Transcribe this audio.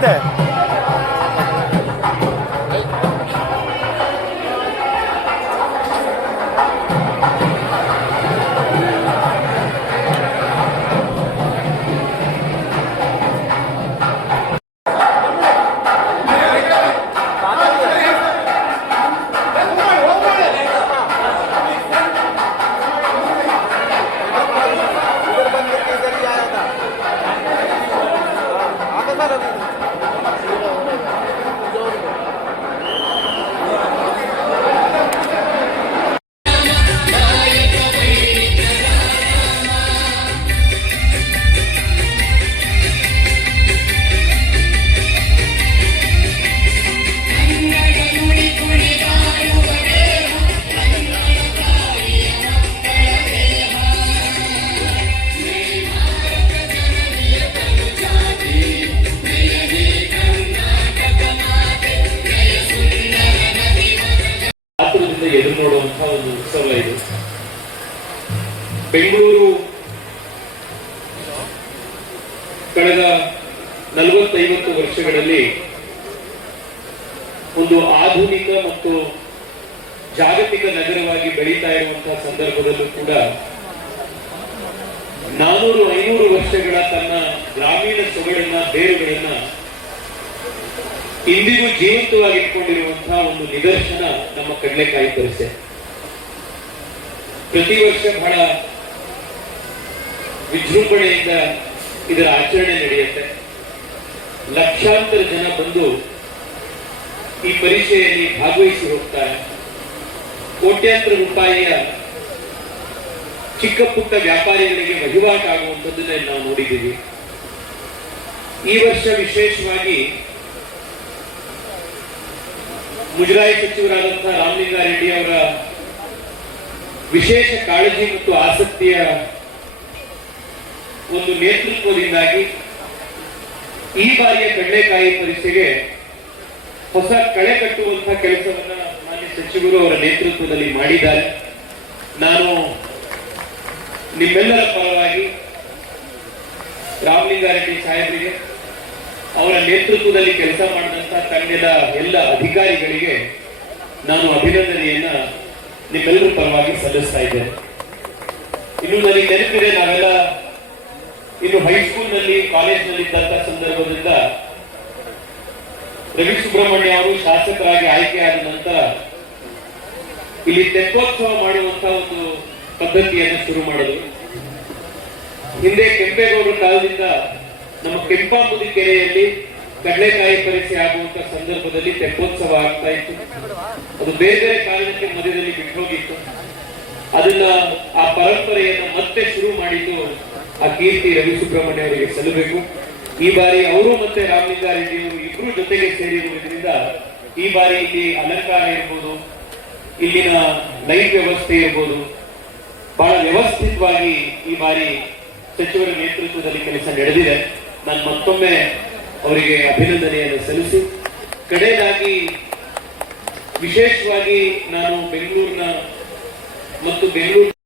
근데 ಎದುರು ನೋಡುವಂತಹ ಒಂದು ಉತ್ಸವ ಇದು. ಬೆಂಗಳೂರು ಕಳೆದ ನಲವತ್ತೈವತ್ತು ವರ್ಷಗಳಲ್ಲಿ ಒಂದು ಆಧುನಿಕ ಮತ್ತು ಜಾಗತಿಕ ನಗರವಾಗಿ ಬೆಳೀತಾ ಇರುವಂತಹ ಸಂದರ್ಭದಲ್ಲೂ ಕೂಡ ನಾನೂರು ಐನೂರು ವರ್ಷಗಳ ತನ್ನ ಗ್ರಾಮೀಣ ಸೊಗಡನ್ನ, ಬೇರುಗಳನ್ನ ಇಂದಿಗೂ ಜೀವಂತವಾಗಿ ಇಟ್ಕೊಂಡಿರುವಂತಹ ಒಂದು ನಿದರ್ಶನ ನಮ್ಮ ಕಡಲೆಕಾಯಿ ಪರಿಸೆ ಪ್ರತಿ ವರ್ಷ ಬಹಳ ವಿಜೃಂಭಣೆಯಿಂದ ಇದರ ಆಚರಣೆ ನಡೆಯುತ್ತೆ. ಲಕ್ಷಾಂತರ ಜನ ಬಂದು ಈ ಪರೀಕ್ಷೆಯಲ್ಲಿ ಭಾಗವಹಿಸಿ ಹೋಗ್ತಾರೆ. ಕೋಟ್ಯಾಂತರ ರೂಪಾಯಿಯ ಚಿಕ್ಕ ಪುಟ್ಟ ವ್ಯಾಪಾರಿಗಳಿಗೆ ವಹಿವಾಟು ಆಗುವಂಥದ್ದನ್ನ ನಾವು ನೋಡಿದ್ದೀವಿ. ಈ ವರ್ಷ ವಿಶೇಷವಾಗಿ ಮುಜರಾಯಿ ಸಚಿವರಾದಂತಹ ರಾಮಲಿಂಗಾರೆಡ್ಡಿ ಅವರ ವಿಶೇಷ ಕಾಳಜಿ ಮತ್ತು ಆಸಕ್ತಿಯ ಒಂದು ನೇತೃತ್ವದಿಂದಾಗಿ ಈ ಬಾರಿಯ ಕಡ್ಲೆಕಾಯಿ ಪರೀಕ್ಷೆಗೆ ಹೊಸ ಕಳೆ ಕಟ್ಟುವಂತಹ ಕೆಲಸವನ್ನ ಮಾನ್ಯ ಸಚಿವರು ಅವರ ನೇತೃತ್ವದಲ್ಲಿ ಮಾಡಿದ್ದಾರೆ. ನಾನು ನಿಮ್ಮೆಲ್ಲರ ಪರವಾಗಿ ರಾಮಲಿಂಗಾರೆಡ್ಡಿ ಸಾಹೇಬರಿಗೆ ಅವರ ನೇತೃತ್ವದಲ್ಲಿ ಕೆಲಸ ಮಾಡಿದಂತಹ ತಂಡದ ಎಲ್ಲ ಅಧಿಕಾರಿಗಳಿಗೆ ನಾನು ಅಭಿನಂದನೆಯನ್ನ ನಿಮ್ಮೆಲ್ಲರೂ ಪರವಾಗಿ ಸಲ್ಲಿಸ್ತಾ ಇದ್ದೇನೆ. ಇನ್ನು ನನಗೆ ನೆನಪಿದೆ ನಾವೆಲ್ಲ ಇನ್ನು ಹೈಸ್ಕೂಲ್ನಲ್ಲಿ ಕಾಲೇಜ್ನಲ್ಲಿ ಇದ್ದಂತಹ ಸಂದರ್ಭದಿಂದ ರವಿ ಸುಬ್ರಹ್ಮಣ್ಯ ಅವರು ಶಾಸಕರಾಗಿ ಆಯ್ಕೆಯಾದ ನಂತರ ಇಲ್ಲಿ ತೆಪ್ಪೋತ್ಸವ ಮಾಡುವಂತಹ ಒಂದು ಪದ್ಧತಿಯನ್ನು ಶುರು ಮಾಡಿದರು. ಹಿಂದೆ ಕೆಂಪೇಗೌಡರ ಕಾಲದಿಂದ ನಮ್ಮ ಕೆಂಪಾಂಬುದಿ ಕೆರೆಯಲ್ಲಿ ಕಡಲೆಕಾಯಿ ಪರೀಕ್ಷೆ ಆಗುವಂತ ಸಂದರ್ಭದಲ್ಲಿ ತೆಪ್ಪೋತ್ಸವ ಆಗ್ತಾ ಇತ್ತು. ಅದು ಬೇರೆ ಬೇರೆ ಕಾರಣಕ್ಕೆ ಮಧ್ಯದಲ್ಲಿ ಬಿಟ್ಟು ಹೋಗಿತ್ತು ಅದನ್ನ ಆ ಪರಂಪರೆಯನ್ನು ಮತ್ತೆ ಶುರು ಮಾಡಿದ್ದು ಆ ಕೀರ್ತಿ ರವಿ ಸುಬ್ರಹ್ಮಣ್ಯ ಅವರಿಗೆ ಸಲ್ಲಬೇಕು. ಈ ಬಾರಿ ಅವರು ಮತ್ತೆ ರಾಮಲಿಂಗಾರೆಡ್ಡಿ ಅವರು ಇಬ್ರು ಜೊತೆಗೆ ಸೇರಿರುವುದರಿಂದ ಈ ಬಾರಿ ಇಲ್ಲಿ ಅಲಂಕಾರ ಇರ್ಬೋದು, ಇಲ್ಲಿನ ಲೈಟ್ ವ್ಯವಸ್ಥೆ ಇರ್ಬೋದು. ಬಹಳ ವ್ಯವಸ್ಥಿತವಾಗಿ ಈ ಬಾರಿ ಸಚಿವರ ನೇತೃತ್ವದಲ್ಲಿ ಕೆಲಸ ನಡೆದಿದೆ. ನಾನು ಮತ್ತೊಮ್ಮೆ ಅವರಿಗೆ ಅಭಿನಂದನೆಯನ್ನು ಸಲ್ಲಿಸಿ. ಕಡೆಯದಾಗಿ ವಿಶೇಷವಾಗಿ ನಾನು ಬೆಂಗಳೂರಿನ ಮತ್ತು ಬೆಂಗಳೂರು